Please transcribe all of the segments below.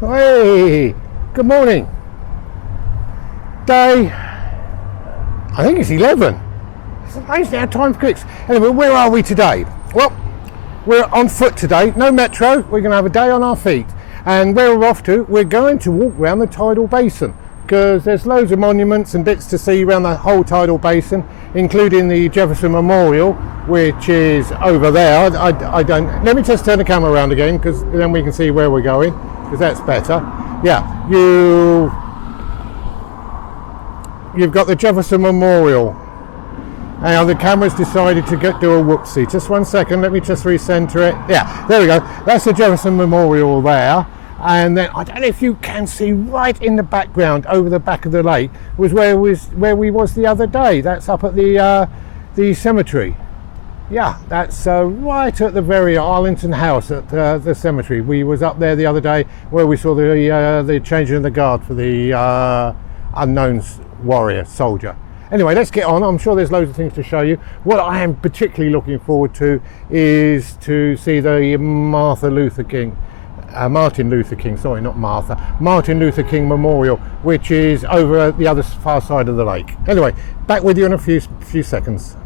Hey, good morning. Day, I think it's 11. It's amazing how time clicks. Anyway, where are we today? Well, we're on foot today, no metro. We're going to have a day on our feet. And where we're off to, we're going to walk around the Tidal Basin, because there's loads of monuments and bits to see around the whole Tidal Basin, including the Jefferson Memorial, which is over there. I don't, let me just turn the camera around again, because then we can see where we're going, because that's better. Yeah, you've got the Jefferson Memorial. And the camera's decided to do a whoopsie. Just 1 second, let me just recenter it. Yeah, there we go. That's the Jefferson Memorial there. And then, I don't know if you can see right in the background, over the back of the lake, was where we was the other day. That's up at the cemetery. Yeah, that's right at the very Arlington House at the cemetery. We was up there the other day where we saw the changing of the guard for the unknown warrior, soldier. Anyway, let's get on. I'm sure there's loads of things to show you. What I am particularly looking forward to is to see the Martin Luther King, sorry, not Martha, Martin Luther King Memorial, which is over at the other far side of the lake. Anyway, back with you in a few seconds.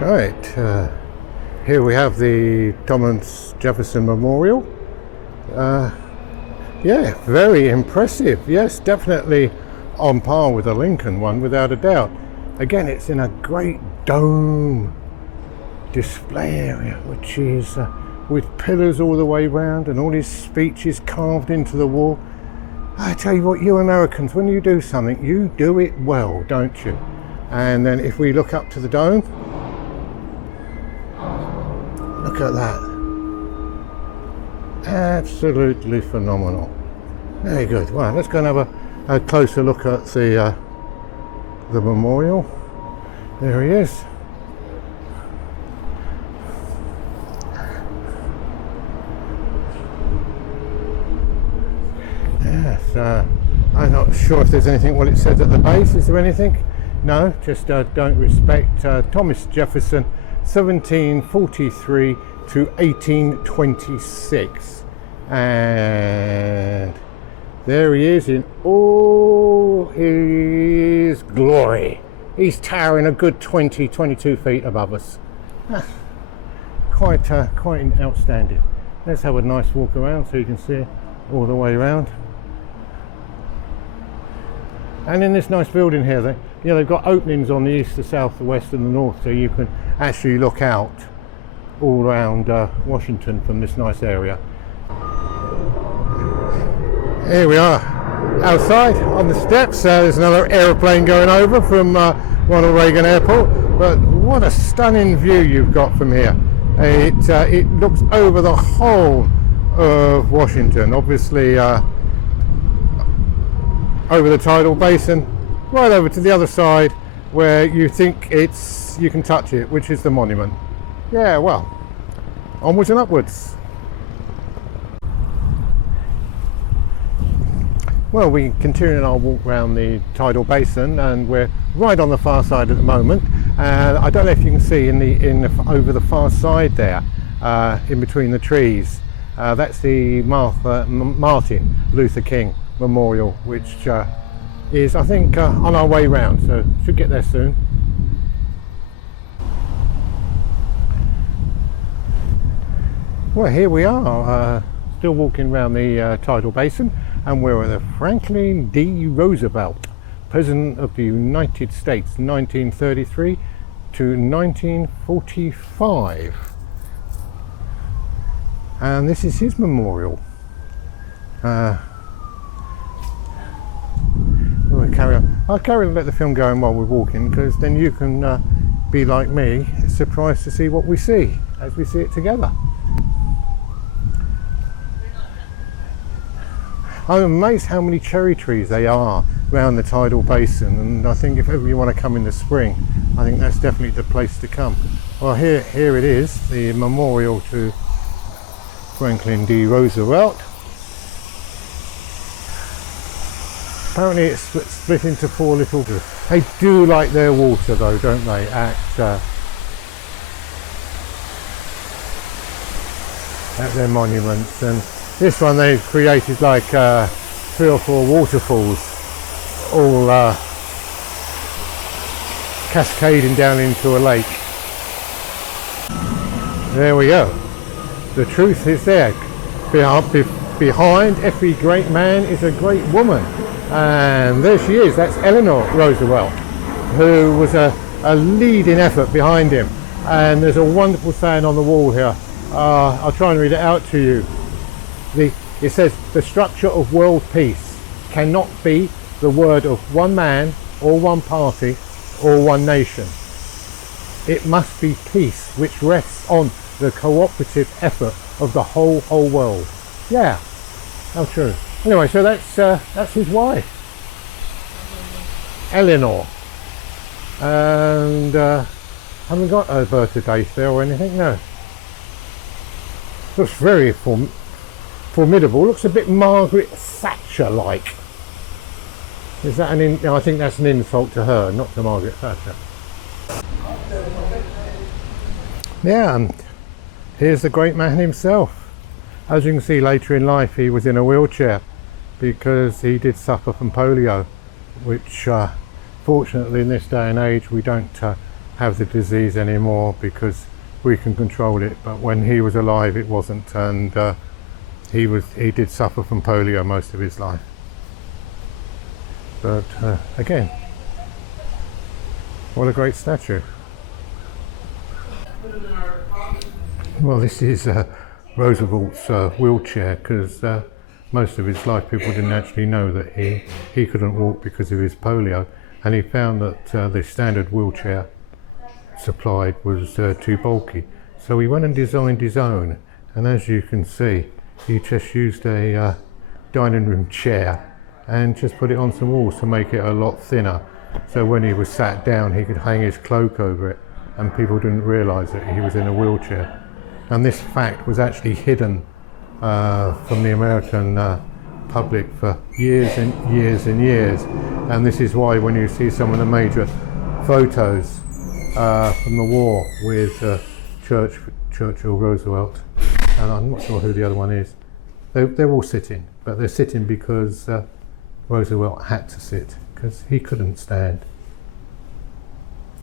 Right, here we have the Thomas Jefferson Memorial. Yeah, very impressive. Yes, definitely on par with the Lincoln one, without a doubt. Again, it's in a great dome display area, which is with pillars all the way round and all his speeches carved into the wall. I tell you what, you Americans, when you do something, you do it well, don't you? And then if we look up to the dome, look at that. Absolutely phenomenal. Very good. Well, let's go and have a closer look at the memorial. There he is. Yes, I'm not sure if there's anything what it says at the base. Is there anything? No, just don't respect Thomas Jefferson, 1743 to 1826. And there he is in all his glory. He's towering a good 22 feet above us. Quite outstanding. Let's have a nice walk around so you can see it all the way around. And in this nice building here, they've got openings on the east, the south, the west and the north, so you can actually look out all around Washington from this nice area. Here we are outside on the steps. There's another aeroplane going over from Ronald Reagan Airport, but what a stunning view you've got from here. It looks over the whole of Washington, obviously over the Tidal Basin, right over to the other side where you think you can touch it, which is the monument. Yeah, well, onwards and upwards. Well, we continue our walk around the Tidal Basin, and we're right on the far side at the moment. And I don't know if you can see over the far side there, in between the trees, that's the Martin Luther King Memorial, which is, I think, on our way round, so should get there soon. Well, here we are, still walking around the Tidal Basin, and we're at the Franklin D. Roosevelt, President of the United States, 1933 to 1945. And this is his memorial. We'll carry on. I'll carry on and let the film go on while we're walking, because then you can be like me, surprised to see what we see as we see it together. I'm amazed how many cherry trees they are around the Tidal Basin, and I think if ever you want to come in the spring, I think that's definitely the place to come. Well, here it is, the memorial to Franklin D. Roosevelt. Apparently it's split into 4 little. They do like their water though, don't they, at their monuments. And This one they've created like 3 or 4 waterfalls, all cascading down into a lake. There we go. The truth is there. Behind every great man is a great woman. And there she is. That's Eleanor Roosevelt, who was a leading effort behind him. And there's a wonderful saying on the wall here. I'll try and read it out to you. It says, the structure of world peace cannot be the word of one man or one party or one nation. It must be peace which rests on the cooperative effort of the whole world. Yeah, how true. Anyway, so that's his wife, Eleanor. And haven't got her birthday date there or anything, no. Looks very formidable. Looks a bit Margaret Thatcher-like. Is that I think that's an insult to her, not to Margaret Thatcher. Yeah, and here's the great man himself. As you can see, later in life he was in a wheelchair because he did suffer from polio, which fortunately in this day and age we don't have the disease anymore because we can control it, but when he was alive it wasn't, and he did suffer from polio most of his life. But again, what a great statue. Well, this is Roosevelt's wheelchair, because most of his life people didn't actually know that he couldn't walk because of his polio, and he found that the standard wheelchair supplied was too bulky, so he went and designed his own. And as you can see, he just used a dining room chair and just put it on some walls to make it a lot thinner, so when he was sat down he could hang his cloak over it and people didn't realise that he was in a wheelchair. And this fact was actually hidden from the American public for years and years and years, and this is why when you see some of the major photos from the war with Churchill, Roosevelt, and I'm not sure who the other one is, they're all sitting, but they're sitting because Roosevelt had to sit because he couldn't stand.